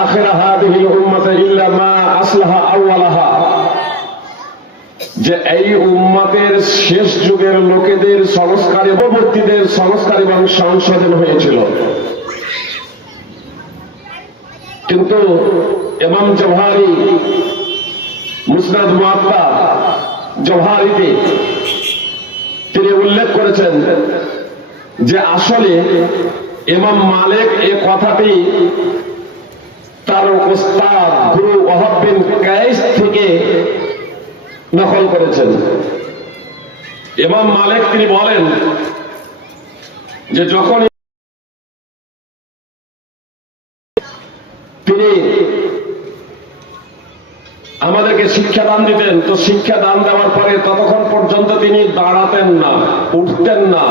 আখির হাদিহি উম্মত ইল্লা মা আসলাহা আউয়ালাহা যে এই উম্মতের শেষ যুগের লোকেদের সংস্কার, পরবর্তীদের সংস্কার এবং সংশোধন হয়েছিল। কিন্তু এমাম জওহারি, মুসনাদ মুআত্তা জওহারিতে তিনি উল্লেখ করেছেন যে আসলে এমাম মালিক এ কথাটি তিনি বলেন যে যখন তিনি আমাদেরকে শিক্ষা দান দিতেন, তো শিক্ষা দান দেওয়ার পরে ততক্ষণ পর্যন্ত তিনি দাঁড়াতেন না, উঠতেন না।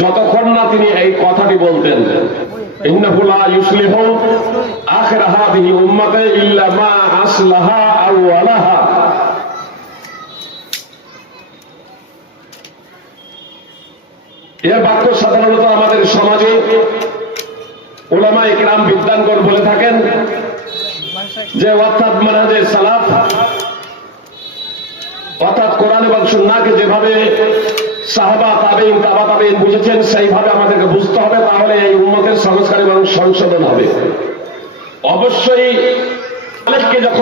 যতক্ষণ না তিনি এই কথাটি বলতেন। ইন্নাহু লা ইউসলিহু আখির হাদিহি উম্মতে ইল্লা মা আসলাহা আউয়ালাহা এর বাক্য সাধারণত আমাদের সমাজে ওলামা ইকরাম বিদ্যাঙ্কর বলে থাকেন যে, অর্থাৎ মানহাজে সালাফ, অর্থাৎ কোরআন এবং সুন্নাহকে যেভাবে সাহাবা তাবেন তাবা তাবেন বুঝেছেন, সেইভাবে আমাদেরকে বুঝতে হবে, তাহলে এই উন্মতের সংস্কার এবং সংশোধন হবে। অবশ্যই যখন